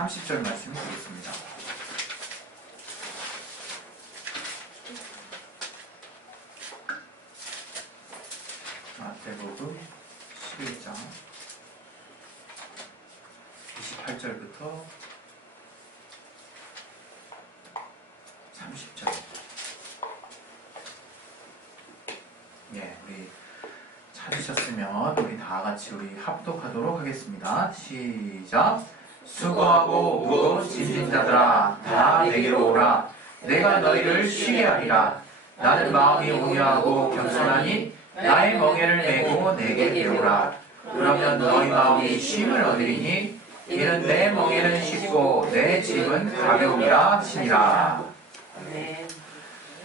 30절 말씀 보겠습니다. 마태복음 11장 28절부터 30절. 예, 우리 찾으셨으면 우리 다 같이 우리 합독하도록 하겠습니다. 시작. 수고하고 무거운 짐진 자들아 다 내게로 오라. 내가 너희를 쉬게 하리라. 나는 마음이 온유하고 겸손하니 나의 멍에를 메고 내게 배우라. 그러면 너희 마음이 쉼을 얻으리니 이는 내 멍에는 쉽고 내 짐은 가벼움이라 하시니라.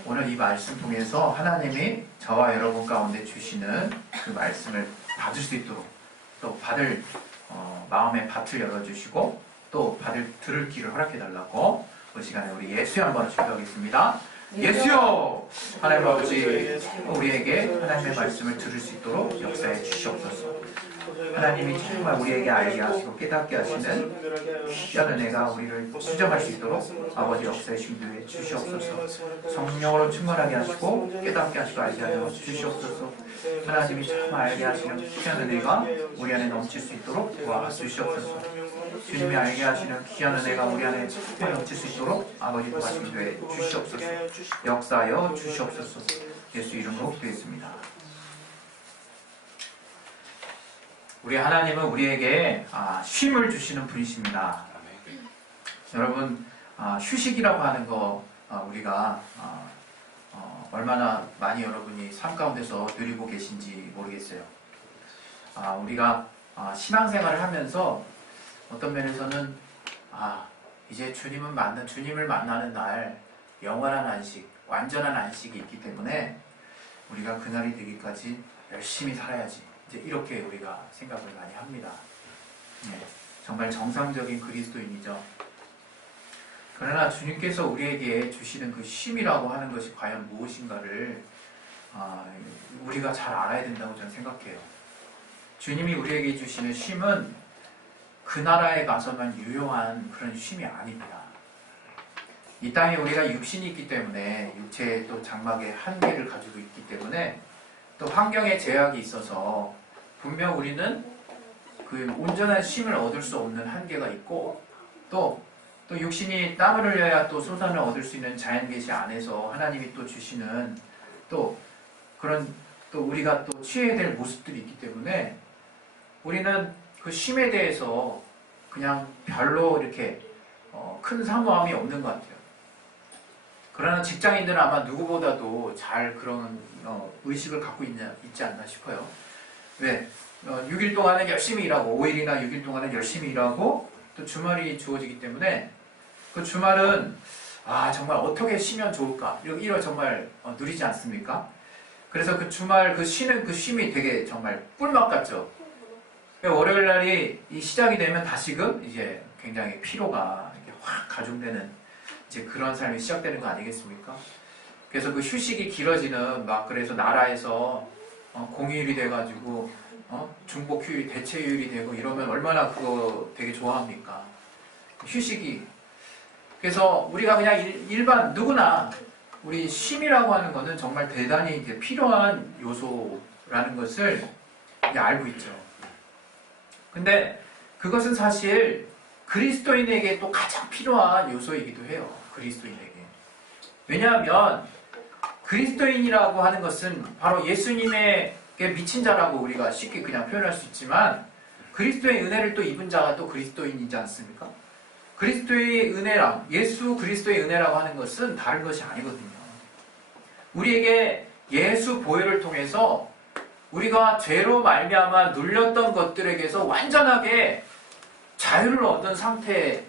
오늘 이 말씀 통해서 하나님이 저와 여러분 가운데 주시는 그 말씀을 받을 수 있도록 또 받을 마음의 밭을 열어주시고 또 들을 길을 허락해달라고 그 시간에 우리 예수여 한번 기도하겠습니다. 예수여! 하나님 아버지, 우리에게 하나님의 말씀을 들을 수 있도록 역사해 주시옵소서. 하나님이 정말 우리에게 알게 하시고 깨닫게 하시는 귀한 은혜가 우리를 수정할 수 있도록 아버지 역사에 준비해 주시옵소서. 성령으로 충만하게 하시고 깨닫게 하시고 알게 하여 주시옵소서. 하나님이 정말 알게 하시는 귀한 은혜가 우리 안에 넘칠 수 있도록 도와주시옵소서. 주님이 알게 하시는 귀한 은혜가 우리 안에 정말 넘칠 수 있도록 아버지 도와주시되 주시옵소서. 역사하여 주시옵소서. 예수 이름으로 기도했습니다. 우리 하나님은 우리에게 쉼을 주시는 분이십니다. 여러분, 휴식이라고 하는 거 우리가 얼마나 많이 여러분이 삶 가운데서 누리고 계신지 모르겠어요. 우리가 신앙생활을 하면서 어떤 면에서는 이제 주님을 만나는 날 영원한 안식, 완전한 안식이 있기 때문에 우리가 그날이 되기까지 열심히 살아야지. 이제 이렇게 우리가 생각을 많이 합니다. 네, 정말 정상적인 그리스도인이죠. 그러나 주님께서 우리에게 주시는 그 쉼이라고 하는 것이 과연 무엇인가를 우리가 잘 알아야 된다고 저는 생각해요. 주님이 우리에게 주시는 쉼은 그 나라에 가서만 유효한 그런 쉼이 아닙니다. 이 땅에 우리가 육신이 있기 때문에 육체의 또 장막의 한계를 가지고 있기 때문에 또 환경에 제약이 있어서 분명 우리는 그 온전한 쉼을 얻을 수 없는 한계가 있고 또 육신이 땀을 흘려야 또 소산을 얻을 수 있는 자연 계시 안에서 하나님이 또 주시는 또 그런 또 우리가 또 취해야 될 모습들이 있기 때문에 우리는 그 쉼에 대해서 그냥 별로 이렇게 큰 사모함이 없는 것 같아요. 그러나 직장인들은 아마 누구보다도 잘 그런 의식을 갖고 있지 않나 싶어요. 왜? 6일 동안은 열심히 일하고 5일이나 6일 동안은 열심히 일하고 또 주말이 주어지기 때문에 그 주말은 정말 어떻게 쉬면 좋을까? 이런 정말 누리지 않습니까? 그래서 그 주말 쉬는 그 쉼이 되게 정말 꿀맛 같죠? 월요일 날이 이 시작이 되면 다시금 이제 굉장히 피로가 이렇게 확 가중되는 이제 그런 삶이 시작되는 거 아니겠습니까? 그래서 그 휴식이 길어지는 그래서 나라에서 공휴일이 돼가지고 중복휴일, 대체휴일이 되고 이러면 얼마나 그거 되게 좋아합니까? 휴식이. 그래서 우리가 그냥 일반 누구나 우리 쉼이라고 하는 거는 정말 대단히 이제 필요한 요소라는 것을 이제 알고 있죠. 근데 그것은 사실 그리스도인에게 또 가장 필요한 요소이기도 해요. 그리스도인에게. 왜냐하면 그리스도인이라고 하는 것은 바로 예수님에게 미친 자라고 우리가 쉽게 그냥 표현할 수 있지만 그리스도의 은혜를 또 입은 자가 또 그리스도인이지 않습니까? 그리스도의 은혜랑 예수 그리스도의 은혜라고 하는 것은 다른 것이 아니거든요. 우리에게 예수 보혈을 통해서 우리가 죄로 말미암아 눌렸던 것들에게서 완전하게 자유를 얻은 상태의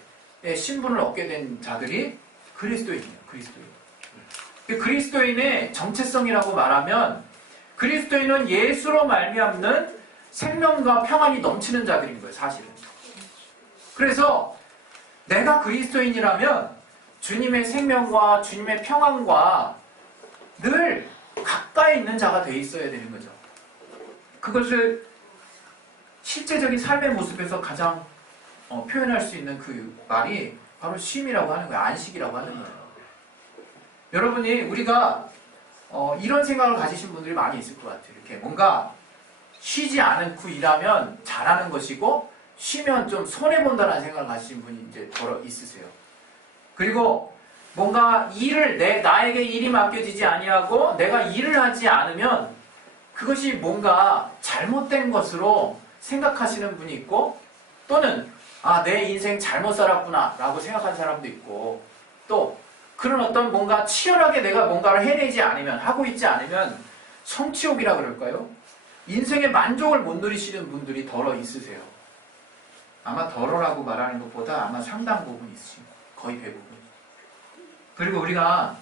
신분을 얻게 된 자들이 그리스도인이에요. 그리스도인의 정체성이라고 말하면 그리스도인은 예수로 말미암는 생명과 평안이 넘치는 자들인 거예요. 사실은. 그래서 내가 그리스도인이라면 주님의 생명과 주님의 평안과 늘 가까이 있는 자가 돼 있어야 되는 거죠. 그것을 실제적인 삶의 모습에서 가장 표현할 수 있는 그 말이 바로 쉼이라고 하는 거예요. 안식이라고 하는 거예요. 여러분이 우리가 이런 생각을 가지신 분들이 많이 있을 것 같아요. 이렇게 뭔가 쉬지 않고 일하면 잘하는 것이고 쉬면 좀 손해본다는 생각을 가지신 분이 이제 더러 있으세요. 그리고 뭔가 나에게 일이 맡겨지지 아니하고 내가 일을 하지 않으면 그것이 뭔가 잘못된 것으로 생각하시는 분이 있고, 또는 내 인생 잘못 살았구나 라고 생각하는 사람도 있고, 또 그런 어떤 뭔가 치열하게 내가 뭔가를 해내지 않으면, 하고 있지 않으면 성취욕이라 그럴까요? 인생의 만족을 못 누리시는 분들이 덜어 있으세요. 아마 덜어라고 말하는 것보다 아마 상당 부분 있으십니다. 거의 대부분. 그리고 우리가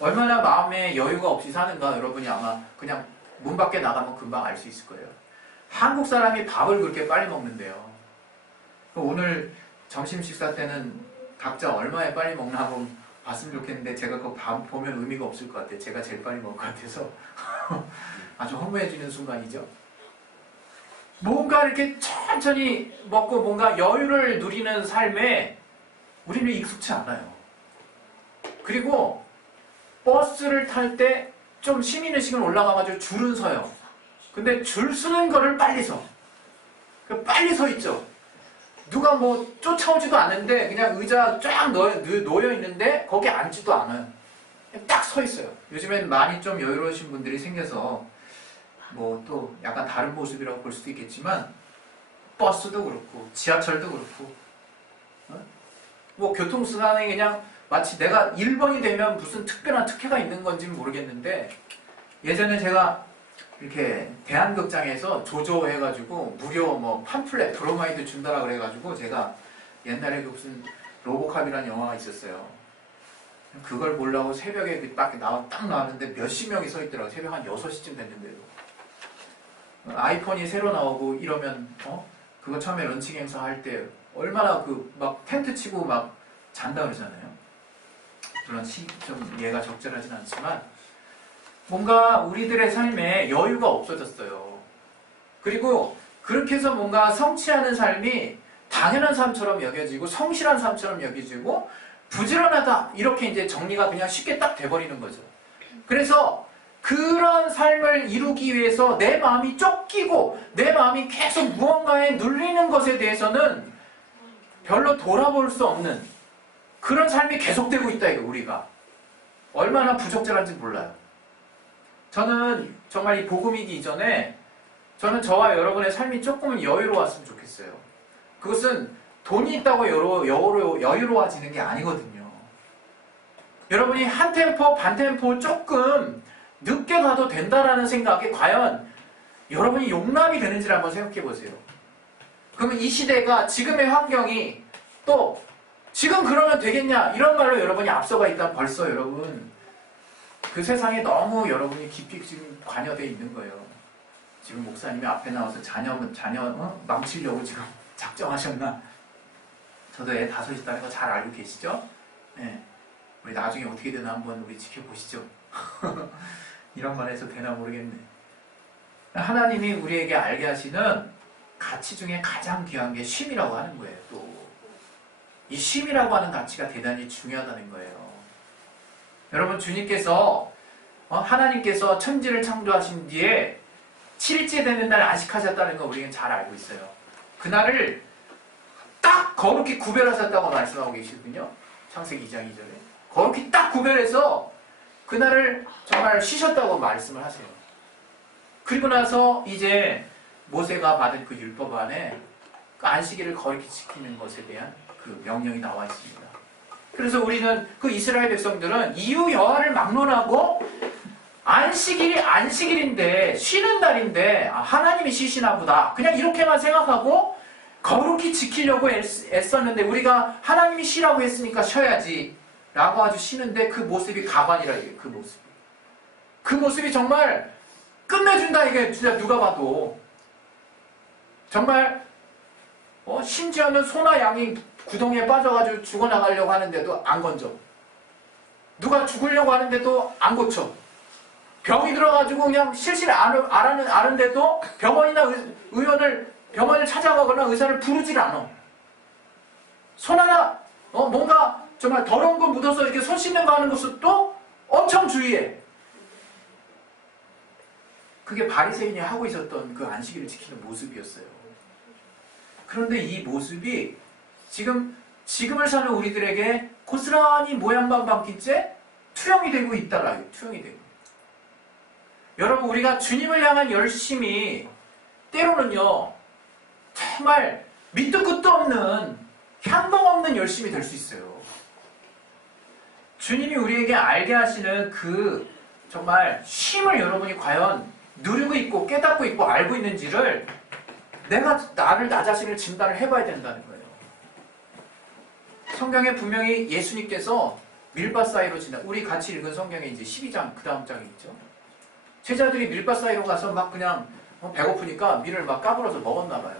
얼마나 마음에 여유가 없이 사는가 여러분이 아마 그냥 문 밖에 나가면 금방 알 수 있을 거예요. 한국 사람이 밥을 그렇게 빨리 먹는데요. 오늘 점심 식사 때는 각자 얼마에 빨리 먹나 한번 봤으면 좋겠는데, 제가 그거 보면 의미가 없을 것 같아요. 제가 제일 빨리 먹을 것 같아서 아주 허무해지는 순간이죠. 뭔가 이렇게 천천히 먹고 뭔가 여유를 누리는 삶에 우리는 익숙치 않아요. 그리고 버스를 탈 때 좀 시민의식은 올라가가지고 줄은 서요. 근데 줄 서는 거를 빨리 서. 빨리 서 있죠. 누가 뭐 쫓아오지도 않는데 그냥 의자 쫙 놓여 있는데 거기 앉지도 않아요. 딱 서 있어요. 요즘엔 많이 좀 여유로우신 분들이 생겨서 뭐 또 약간 다른 모습이라고 볼 수도 있겠지만, 버스도 그렇고 지하철도 그렇고 뭐 교통수단에 그냥 마치 내가 1번이 되면 무슨 특별한 특혜가 있는 건지는 모르겠는데, 예전에 제가 이렇게 대한극장에서 조조해가지고 무료 뭐 팜플렛 브로마이드 준다라 그래가지고, 제가 옛날에 그 무슨 로보캅이라는 영화가 있었어요. 그걸 보려고 새벽에 딱 나왔는데 몇십 명이 서 있더라고요. 새벽 한 6시쯤 됐는데도. 아이폰이 새로 나오고 이러면 그거 처음에 런칭 행사 할 때 얼마나 막 텐트 치고 막 잔다 그러잖아요. 물론 좀 얘가 적절하진 않지만 뭔가 우리들의 삶에 여유가 없어졌어요. 그리고 그렇게 해서 뭔가 성취하는 삶이 당연한 삶처럼 여겨지고 성실한 삶처럼 여겨지고 부지런하다 이렇게 이제 정리가 그냥 쉽게 딱 돼버리는 거죠. 그래서 그런 삶을 이루기 위해서 내 마음이 쫓기고 내 마음이 계속 무언가에 눌리는 것에 대해서는 별로 돌아볼 수 없는 그런 삶이 계속되고 있다, 이거 우리가. 얼마나 부적절한지 몰라요. 저는 정말 이 복음이기 이전에 저는 저와 여러분의 삶이 조금은 여유로웠으면 좋겠어요. 그것은 돈이 있다고 여유로워지는 게 아니거든요. 여러분이 한 템포, 반 템포 조금 늦게 가도 된다라는 생각에 과연 여러분이 용납이 되는지를 한번 생각해 보세요. 그러면 이 시대가, 지금의 환경이 또 지금 그러면 되겠냐 이런 말로 여러분이 앞서가 있다면 벌써 여러분 그 세상에 너무 여러분이 깊이 지금 관여되어 있는 거예요. 지금 목사님이 앞에 나와서 자녀 망치려고 지금 작정하셨나? 저도 애 5이 있다는 거 잘 알고 계시죠? 네. 우리 나중에 어떻게 되나 한번 우리 지켜보시죠. 이런 말 해서 되나 모르겠네. 하나님이 우리에게 알게 하시는 가치 중에 가장 귀한 게 쉼이라고 하는 거예요. 또 이 쉼이라고 하는 가치가 대단히 중요하다는 거예요. 여러분, 주님께서 하나님께서 천지를 창조하신 뒤에 7일째 되는 날 안식하셨다는 거 우리는 잘 알고 있어요. 그날을 딱 거룩히 구별하셨다고 말씀하고 계시거든요. 창세기 2장 2절에 거룩히 딱 구별해서 그날을 정말 쉬셨다고 말씀을 하세요. 그리고 나서 이제 모세가 받은 그 율법 안에 그 안식일을 거룩히 지키는 것에 대한 그 명령이 나와 있습니다. 그래서 우리는 그 이스라엘 백성들은 이후 여하를 막론하고 안식일이 안식일인데 쉬는 날인데 하나님이 쉬시나 보다 그냥 이렇게만 생각하고 거룩히 지키려고 애썼는데, 우리가 하나님이 쉬라고 했으니까 쉬어야지 라고 아주 쉬는데 그 모습이 가관이라 이게 그 모습이 정말 끝내준다, 이게 진짜 누가 봐도. 정말 심지어는 소나 양이 구덩이에 빠져가지고 죽어나가려고 하는데도 안 건져. 누가 죽으려고 하는데도 안 고쳐. 병이 들어가지고 그냥 실실 앓는데도 병원을 찾아가거나 의사를 부르질 않아. 손 하나 뭔가 정말 더러운 거 묻어서 이렇게 손 씻는 거 하는 것도 엄청 주의해. 그게 바리새인이 하고 있었던 그 안식일을 지키는 모습이었어요. 그런데 이 모습이 지금을 사는 우리들에게 고스란히 모양만 바뀐채 투영이 되고 있다라요. 투영이 되고. 여러분, 우리가 주님을 향한 열심이 때로는요, 정말 밑도 끝도 없는 향방 없는 열심이 될 수 있어요. 주님이 우리에게 알게 하시는 그 정말 쉼을 여러분이 과연 누리고 있고 깨닫고 있고 알고 있는지를 내가 나 자신을 진단을 해봐야 된다는 거예요. 성경에 분명히 예수님께서 밀밭 사이로 우리 같이 읽은 성경에 이제 12장 그 다음 장에 있죠. 제자들이 밀밭 사이로 가서 막 그냥 배고프니까 밀을 막 까불어서 먹었나 봐요.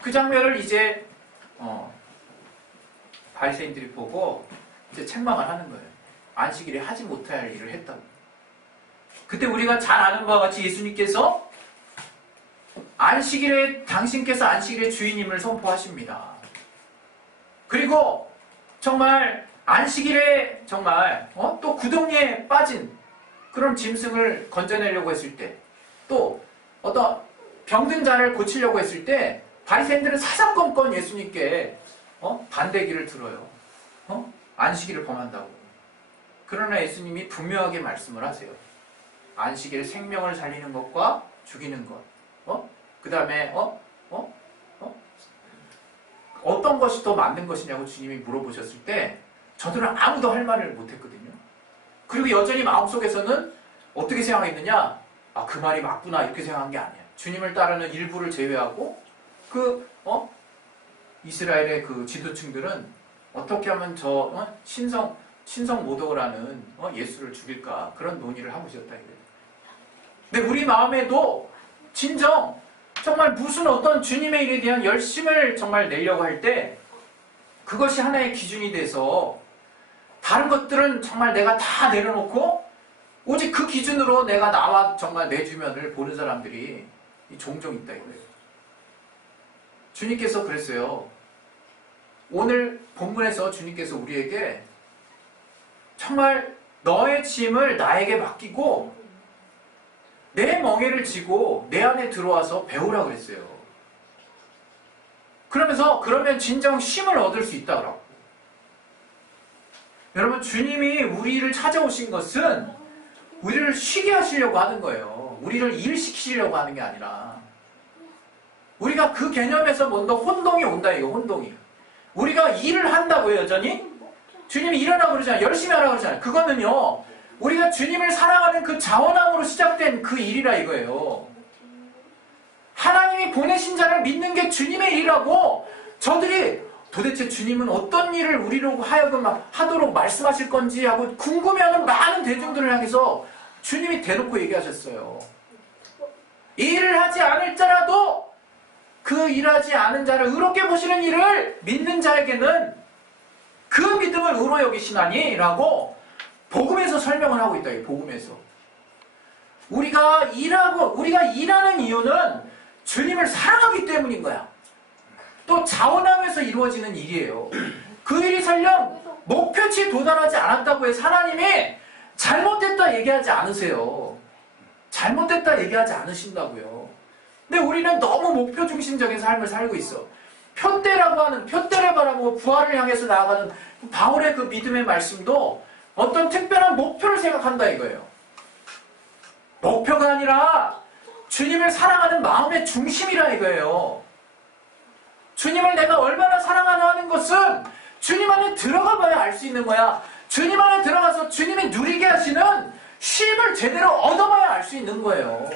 그 장면을 이제 바리새인들이 보고 이제 책망을 하는 거예요. 안식일에 하지 못할 일을 했다고. 그때 우리가 잘 아는 바와 같이 예수님께서 당신께서 안식일의 주인임을 선포하십니다. 그리고 정말 안식일에 정말 또 구덩이에 빠진 그런 짐승을 건져내려고 했을 때, 또 어떤 병든 자를 고치려고 했을 때 바리새인들은 사사건건 예수님께 반대기를 들어요. 안식일을 범한다고. 그러나 예수님이 분명하게 말씀을 하세요. 안식일에 생명을 살리는 것과 죽이는 것, 그 다음에 어떤 것이 더 맞는 것이냐고 주님이 물어보셨을 때 저들은 아무도 할 말을 못했거든요. 그리고 여전히 마음속에서는 어떻게 생각했느냐? 아, 그 말이 맞구나 이렇게 생각한 게 아니야. 주님을 따르는 일부를 제외하고 이스라엘의 그 지도층들은 어떻게 하면 저 신성 모독을 하는 예수를 죽일까, 그런 논의를 하고 있었다 이거예요. 근데 우리 마음에도 진정 정말 무슨 어떤 주님의 일에 대한 열심을 정말 내려고 할 때 그것이 하나의 기준이 돼서 다른 것들은 정말 내가 다 내려놓고 오직 그 기준으로 내가 나와 정말 내 주변을 보는 사람들이 종종 있다 이거예요. 주님께서 그랬어요. 오늘 본문에서 주님께서 우리에게 정말 너의 짐을 나에게 맡기고 내 멍에를 지고 내 안에 들어와서 배우라고 했어요. 그러면 진정 쉼을 얻을 수 있다고. 여러분, 주님이 우리를 찾아오신 것은 우리를 쉬게 하시려고 하는 거예요. 우리를 일시키시려고 하는 게 아니라, 우리가 그 개념에서 먼저 혼동이 온다 이거. 혼동이. 우리가 일을 한다고요. 여전히 주님이 일하라고 그러잖아요. 열심히 하라고 그러잖아요. 그거는요, 우리가 주님을 사랑하는 그 자원함으로 시작된 그 일이라 이거예요. 하나님이 보내신 자를 믿는 게 주님의 일이라고. 저들이 도대체 주님은 어떤 일을 우리로 하여금 하도록 말씀하실 건지 하고 궁금해하는 많은 대중들을 향해서 주님이 대놓고 얘기하셨어요. 일을 하지 않을 자라도 그 일하지 않은 자를 의롭게 보시는 일을 믿는 자에게는 그 믿음을 의로 여기시나니 라고 복음에서 설명을 하고 있다. 복음에서. 우리가 일하는 이유는 주님을 사랑하기 때문인 거야. 또 자원함에서 이루어지는 일이에요. 그 일이 설령 목표치에 도달하지 않았다고 해서 하나님이 잘못됐다 얘기하지 않으세요. 잘못됐다 얘기하지 않으신다고요. 근데 우리는 너무 목표 중심적인 삶을 살고 있어. 표대를 바라보고 부활을 향해서 나아가는 바울의 그 믿음의 말씀도 어떤 특별한 목표를 생각한다 이거예요. 목표가 아니라 주님을 사랑하는 마음의 중심이라 이거예요. 주님을 내가 얼마나 사랑하나 하는 것은 주님 안에 들어가 봐야 알 수 있는 거야. 주님 안에 들어가서 주님이 누리게 하시는 쉼을 제대로 얻어봐야 알 수 있는 거예요.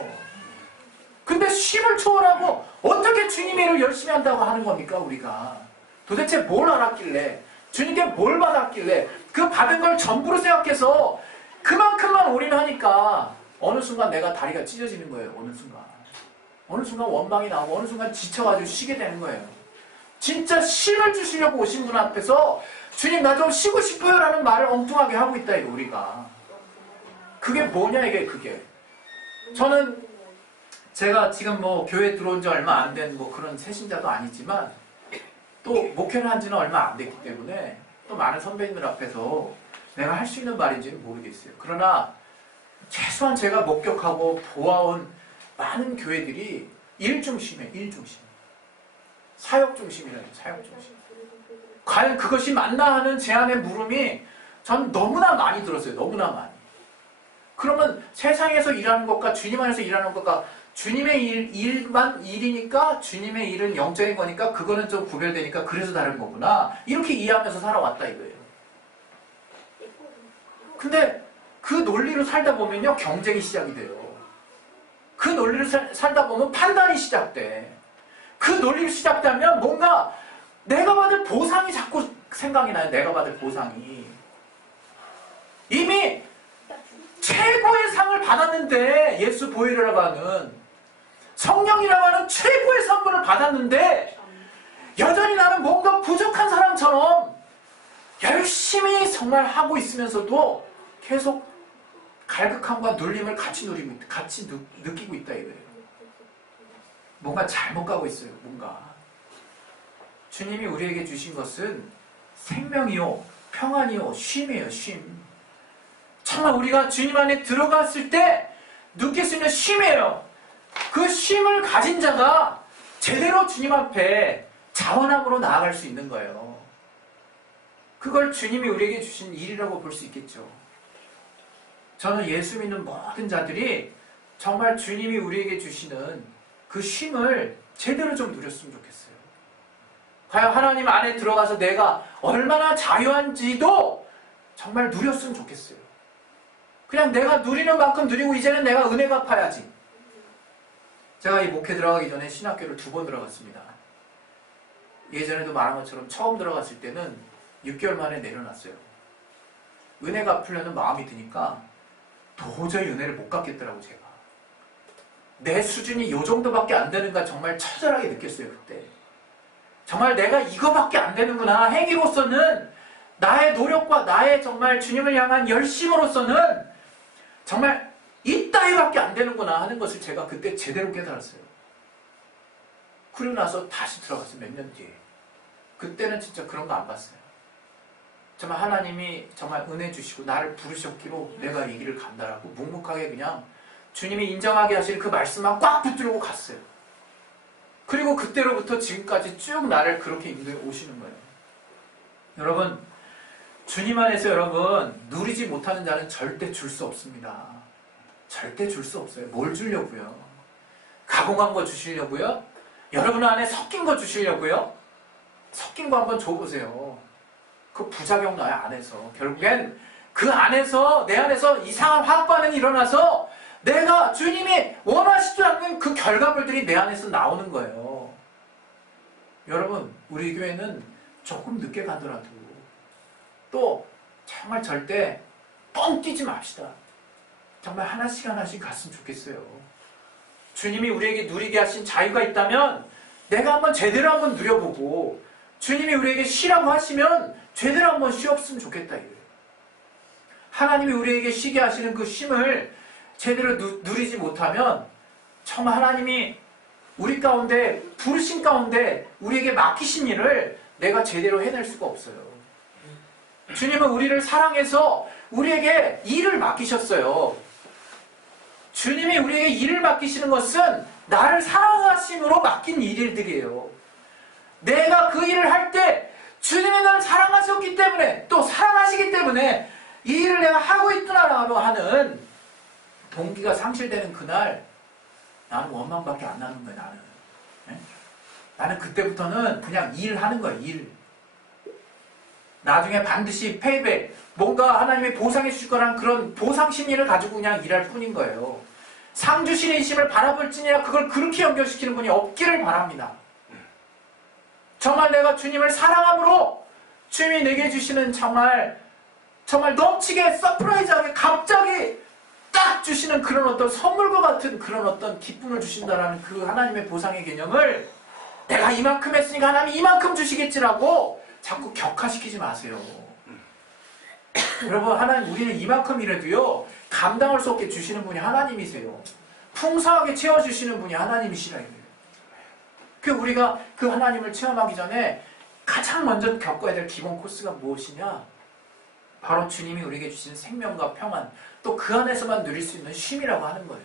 근데 쉼을 초월하고 어떻게 주님의 일을 열심히 한다고 하는 겁니까 우리가? 도대체 뭘 알았길래, 주님께 뭘 받았길래 그 받은 걸 전부로 생각해서 그만큼만 올인하니까 어느 순간 내가 다리가 찢어지는 거예요. 어느 순간 원망이 나오고 어느 순간 지쳐가지고 쉬게 되는 거예요. 진짜 쉼을 주시려고 오신 분 앞에서 주님 나 좀 쉬고 싶어요 라는 말을 엉뚱하게 하고 있다 이거 우리가. 그게 뭐냐 이게 그게. 저는 제가 지금 교회 들어온 지 얼마 안 된 그런 새신자도 아니지만 또 목회를 한 지는 얼마 안 됐기 때문에 또 많은 선배님들 앞에서 내가 할 수 있는 말인지는 모르겠어요. 그러나 최소한 제가 목격하고 보아온 많은 교회들이 일 중심이에요. 일 중심. 사역 중심이라는 사역 중심. 과연 그것이 맞나 하는 제 안의 물음이 전 너무나 많이 들었어요. 너무나 많이. 그러면 세상에서 일하는 것과 주님 안에서 일하는 것과 주님의 일만 일이니까 주님의 일은 영적인 거니까 그거는 좀 구별되니까 그래서 다른 거구나. 이렇게 이해하면서 살아왔다 이거예요. 근데 그 논리로 살다 보면요. 경쟁이 시작이 돼요. 그 논리로 살다 보면 판단이 시작돼. 그 논리로 시작되면 뭔가 내가 받을 보상이 자꾸 생각이 나요. 내가 받을 보상이. 이미 최고의 상을 받았는데 예수 보혈이라고 하는 성령이라고 하는 최고의 선물을 받았는데 여전히 나는 뭔가 부족한 사람처럼 열심히 정말 하고 있으면서도 계속 갈급함과 눌림을 같이 느끼고 있다 이거예요. 뭔가 잘못 가고 있어요. 뭔가 주님이 우리에게 주신 것은 생명이요 평안이요 쉼이에요. 쉼. 정말 우리가 주님 안에 들어갔을 때 느낄 수 있는 쉼이에요. 그 쉼을 가진 자가 제대로 주님 앞에 자원함으로 나아갈 수 있는 거예요. 그걸 주님이 우리에게 주신 일이라고 볼 수 있겠죠. 저는 예수 믿는 모든 자들이 정말 주님이 우리에게 주시는 그 쉼을 제대로 좀 누렸으면 좋겠어요. 과연 하나님 안에 들어가서 내가 얼마나 자유한지도 정말 누렸으면 좋겠어요. 그냥 내가 누리는 만큼 누리고 이제는 내가 은혜 갚아야지. 제가 이 목회 들어가기 전에 신학교를 2번 들어갔습니다. 예전에도 말한 것처럼 처음 들어갔을 때는 6개월 만에 내려놨어요. 은혜 갚으려는 마음이 드니까 도저히 은혜를 못 갚겠더라고 제가. 내 수준이 이 정도밖에 안 되는가 정말 처절하게 느꼈어요 그때. 정말 내가 이거밖에 안 되는구나. 행위로서는 나의 노력과 나의 정말 주님을 향한 열심으로서는 정말 이따위밖에 안 되는구나 하는 것을 제가 그때 제대로 깨달았어요. 그러고 나서 다시 들어갔어요. 몇 년 뒤에. 그때는 진짜 그런 거 안 봤어요. 정말 하나님이 정말 은혜 주시고 나를 부르셨기로 내가 이 길을 간다라고 묵묵하게 그냥 주님이 인정하게 하실 그 말씀만 꽉 붙들고 갔어요. 그리고 그때로부터 지금까지 쭉 나를 그렇게 인도해 오시는 거예요. 여러분 주님 안에서 여러분 누리지 못하는 자는 절대 줄 수 없습니다. 절대 줄 수 없어요. 뭘 주려고요? 가공한 거 주시려고요? 여러분 안에 섞인 거 주시려고요? 섞인 거 한번 줘보세요. 그 부작용 나요 안에서. 결국엔 그 안에서 내 안에서 이상한 화학 반응이 일어나서 내가 주님이 원하시지 않는 그 결과물들이 내 안에서 나오는 거예요. 여러분 우리 교회는 조금 늦게 가더라도 또 정말 절대 뻥 뛰지 맙시다. 정말 하나씩 하나씩 갔으면 좋겠어요. 주님이 우리에게 누리게 하신 자유가 있다면 내가 한번 제대로 한번 누려보고 주님이 우리에게 쉬라고 하시면 제대로 한번 쉬었으면 좋겠다 이거예요. 하나님이 우리에게 쉬게 하시는 그 쉼을 제대로 누리지 못하면 정말 하나님이 우리 가운데 부르신 가운데 우리에게 맡기신 일을 내가 제대로 해낼 수가 없어요. 주님은 우리를 사랑해서 우리에게 일을 맡기셨어요. 주님이 우리에게 일을 맡기시는 것은 나를 사랑하심으로 맡긴 일들이에요. 내가 그 일을 할 때 주님이 나를 사랑하셨기 때문에 또 사랑하시기 때문에 이 일을 내가 하고 있구나라고 하는 동기가 상실되는 그날 나는 원망밖에 안 나는 거야. 나는 나는 그때부터는 그냥 일하는 거야. 일. 나중에 반드시 페이백 뭔가 하나님이 보상해 주실 거라는 그런 보상 심리를 가지고 그냥 일할 뿐인 거예요. 상 주시는 이심을 바라볼지니라 그걸 그렇게 연결시키는 분이 없기를 바랍니다. 정말 내가 주님을 사랑함으로 주님이 내게 주시는 정말 넘치게 서프라이즈하게 갑자기 딱 주시는 그런 어떤 선물과 같은 그런 어떤 기쁨을 주신다라는 그 하나님의 보상의 개념을 내가 이만큼 했으니까 하나님이 이만큼 주시겠지라고 자꾸 격화시키지 마세요. 여러분 하나님 우리는 이만큼 이라도요 감당할 수 없게 주시는 분이 하나님이세요. 풍성하게 채워주시는 분이 하나님이시라 이거예요. 그 우리가 그 하나님을 체험하기 전에 가장 먼저 겪어야 될 기본 코스가 무엇이냐? 바로 주님이 우리에게 주신 생명과 평안, 또 그 안에서만 누릴 수 있는 쉼이라고 하는 거예요.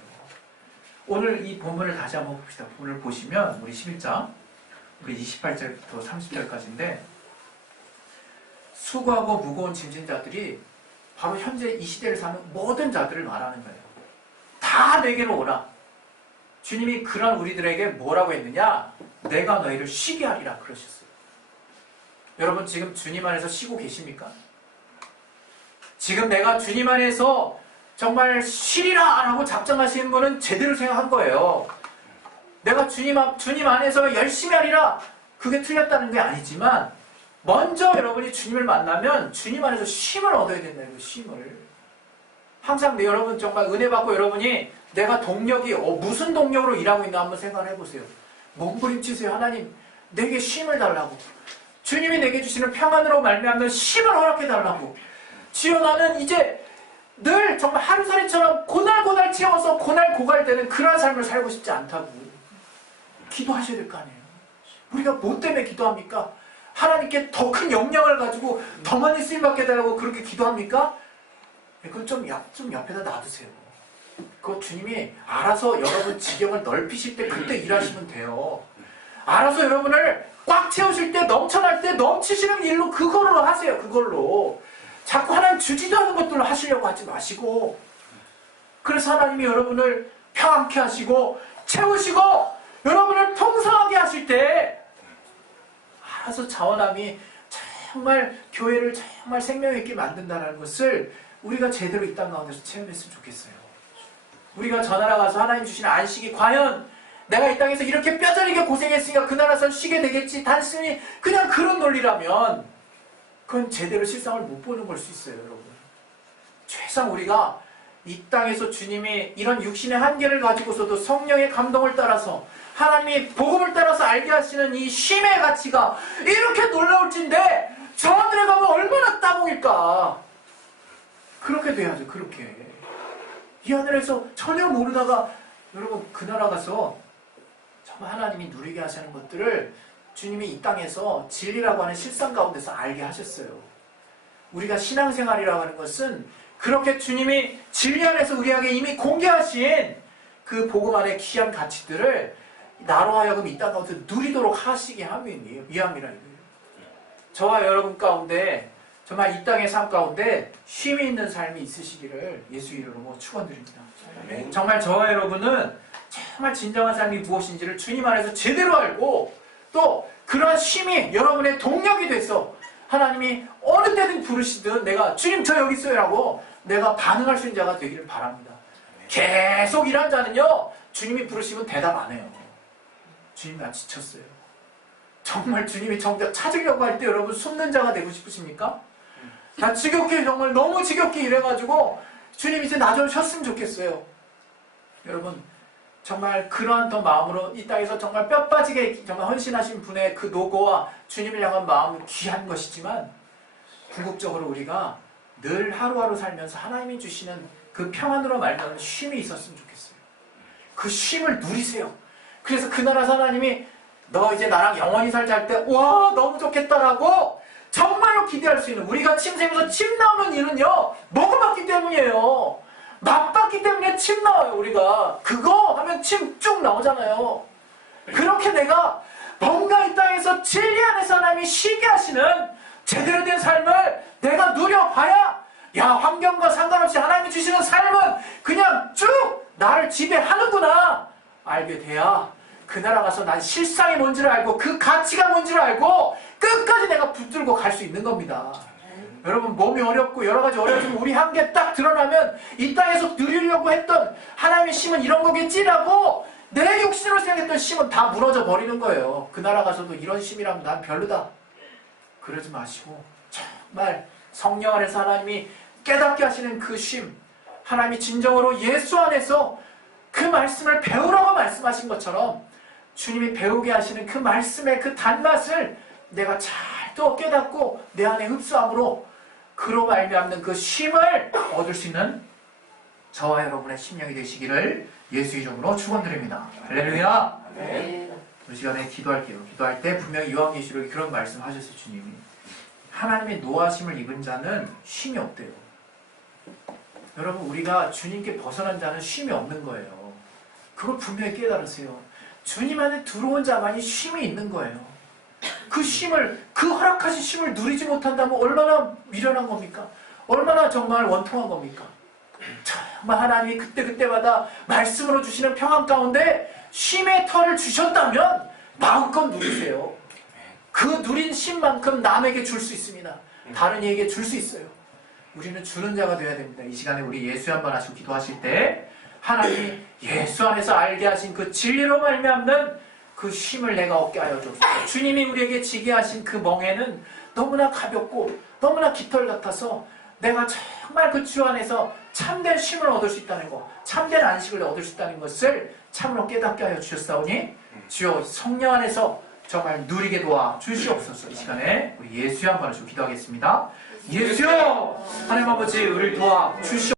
오늘 이 본문을 다시 한번 봅시다. 오늘 보시면 우리 11장, 우리 28절부터 30절까지인데 수고하고 무거운 짐진 자들이 바로 현재 이 시대를 사는 모든 자들을 말하는 거예요. 다 내게로 오라. 주님이 그런 우리들에게 뭐라고 했느냐? 내가 너희를 쉬게 하리라 그러셨어요. 여러분 지금 주님 안에서 쉬고 계십니까? 지금 내가 주님 안에서 정말 쉬리라 라고 작정하시는 분은 제대로 생각한 거예요. 내가 주님 안에서 열심히 하리라, 그게 틀렸다는 게 아니지만 먼저 여러분이 주님을 만나면 주님 안에서 쉼을 얻어야 된다는 거예요. 쉼을. 항상 여러분 정말 은혜 받고 여러분이 내가 동력이 무슨 동력으로 일하고 있나 한번 생각을 해보세요. 몸부림치세요. 하나님 내게 쉼을 달라고. 주님이 내게 주시는 평안으로 말미암는 쉼을 허락해 달라고. 주여 나는 이제 늘 정말 하루살이처럼 고날고날 채워서 고날고갈되는 그런 삶을 살고 싶지 않다고. 기도하셔야 될 거 아니에요. 우리가 뭐 때문에 기도합니까? 하나님께 더 큰 영향을 가지고 더 많이 쓰임받게 달라고 그렇게 기도합니까? 그건 좀 옆에다 놔두세요. 그거 주님이 알아서 여러분 지경을 넓히실 때 그때 일하시면 돼요. 알아서 여러분을 꽉 채우실 때, 넘쳐날 때 넘치시는 일로 그걸로 하세요. 그걸로. 자꾸 하나님 주지도 않은 것들로 하시려고 하지 마시고. 그래서 하나님이 여러분을 평안케 하시고 채우시고 여러분을 풍성하게 하실 때 알아서 자원함이 정말 교회를 정말 생명 있게 만든다는 것을 우리가 제대로 이 땅 가운데서 체험했으면 좋겠어요. 우리가 저 나라 가서 하나님 주신 안식이 과연 내가 이 땅에서 이렇게 뼈저리게 고생했으니까 그 나라에서 쉬게 되겠지, 단순히 그냥 그런 논리라면 그건 제대로 실상을 못 보는 걸 수 있어요. 여러분 최소한 우리가 이 땅에서 주님이 이런 육신의 한계를 가지고서도 성령의 감동을 따라서 하나님이 복음을 따라서 알게 하시는 이 쉼의 가치가 이렇게 놀라울진데 저 하늘에 가면 얼마나 따봉일까. 그렇게 돼야죠. 그렇게 이 하늘에서 전혀 모르다가 여러분 그 나라 가서 정말 하나님이 누리게 하시는 것들을 주님이 이 땅에서 진리라고 하는 실상 가운데서 알게 하셨어요. 우리가 신앙생활이라고 하는 것은 그렇게 주님이 진리 안에서 우리에게 이미 공개하신 그 복음 안의 귀한 가치들을 나로 하여금 이 땅 가운데 누리도록 하시게 함이에요. 위함이라 이거예요. 저와 여러분 가운데 정말 이 땅의 삶 가운데 쉼이 있는 삶이 있으시기를 예수 이름으로 축원드립니다. 정말 저와 여러분은 정말 진정한 삶이 무엇인지를 주님 안에서 제대로 알고 또 그러한 쉼이 여러분의 동력이 돼서 하나님이 어느 때든 부르시든 내가 주님 저 여기 있어요 라고 내가 반응할 수 있는 자가 되기를 바랍니다. 계속 일한 자는요 주님이 부르시면 대답 안 해요. 주님 나 지쳤어요. 정말 주님이 정작 찾으려고 할 때 여러분 숨는 자가 되고 싶으십니까? 나 지겹게 정말 너무 지겹게 일해가지고 주님 이제 나 좀 쉬었으면 좋겠어요. 여러분 정말 그러한 더 마음으로 이 땅에서 정말 뼈 빠지게 정말 헌신하신 분의 그 노고와 주님을 향한 마음은 귀한 것이지만 궁극적으로 우리가 늘 하루하루 살면서 하나님이 주시는 그 평안으로 말미암은 쉼이 있었으면 좋겠어요. 그 쉼을 누리세요. 그래서 그 나라 하나님이 너 이제 나랑 영원히 살자 할 때 와 너무 좋겠다라고 정말로 기대할 수 있는, 우리가 침 새면서 침 나오는 이유는요 먹어봤기 때문이에요. 맛봤기 때문에 침 나와요. 우리가 그거 하면 침 쭉 나오잖아요. 그렇게 내가 뭔가 이 땅에서 진리 안에서 하나님이 쉬게 하시는 제대로 된 삶을 내가 누려봐야 야 환경과 상관없이 하나님이 주시는 삶은 그냥 쭉 나를 지배하는구나 알게 돼야 그 나라 가서 난 실상이 뭔지를 알고 그 가치가 뭔지를 알고 끝까지 내가 붙들고 갈 수 있는 겁니다. 여러분 몸이 어렵고 여러 가지 어려지면 우리 한계 딱 드러나면 이 땅에서 누리려고 했던 하나님의 심은 이런 거겠지라고 내 육신으로 생각했던 심은 다 무너져 버리는 거예요. 그 나라 가서도 이런 심이라면 난 별로다. 그러지 마시고 정말 성령 안에서 하나님이 깨닫게 하시는 그 쉼, 하나님이 진정으로 예수 안에서 그 말씀을 배우라고 말씀하신 것처럼 주님이 배우게 하시는 그 말씀의 그 단맛을 내가 잘 또 깨닫고 내 안에 흡수함으로 그로 말미암는 그 쉼을 얻을 수 있는 저와 여러분의 심령이 되시기를 예수 이름으로 축원드립니다. 할렐루야. 네. 이 시간에 기도할게요. 기도할 때 분명히 요한계시록에 그런 말씀하셨어요. 주님이 하나님의 노하심을 입은 자는 쉼이 없대요. 여러분, 우리가 주님께 벗어난 자는 쉼이 없는 거예요. 그걸 분명히 깨달으세요. 주님 안에 들어온 자만이 쉼이 있는 거예요. 그 쉼을, 그 허락하신 쉼을 누리지 못한다면 얼마나 미련한 겁니까? 얼마나 정말 원통한 겁니까? 정말 하나님이 그때그때마다 말씀으로 주시는 평안 가운데 쉼의 터를 주셨다면 마음껏 누리세요. 그 누린 쉼만큼 남에게 줄 수 있습니다. 다른 이에게 줄 수 있어요. 우리는 주는 자가 되어야 됩니다. 이 시간에 우리 예수 한번 하시고 기도하실 때 하나님이 예수 안에서 알게 하신 그 진리로 말미암는 그 쉼을 내가 얻게 하여 주옵소서. 주님이 우리에게 지게 하신 그 멍에는 너무나 가볍고 너무나 깃털 같아서 내가 정말 그 주 안에서 참된 쉼을 얻을 수 있다는 것, 참된 안식을 얻을 수 있다는 것을 참으로 깨닫게 하여 주셨사오니 주여 성령 안에서 정말 누리게 도와 주시옵소서. 이 시간에 우리 예수의 한 번을 좀 기도하겠습니다. 예수여, 하나님 아버지 우리를 도와 주시옵소서.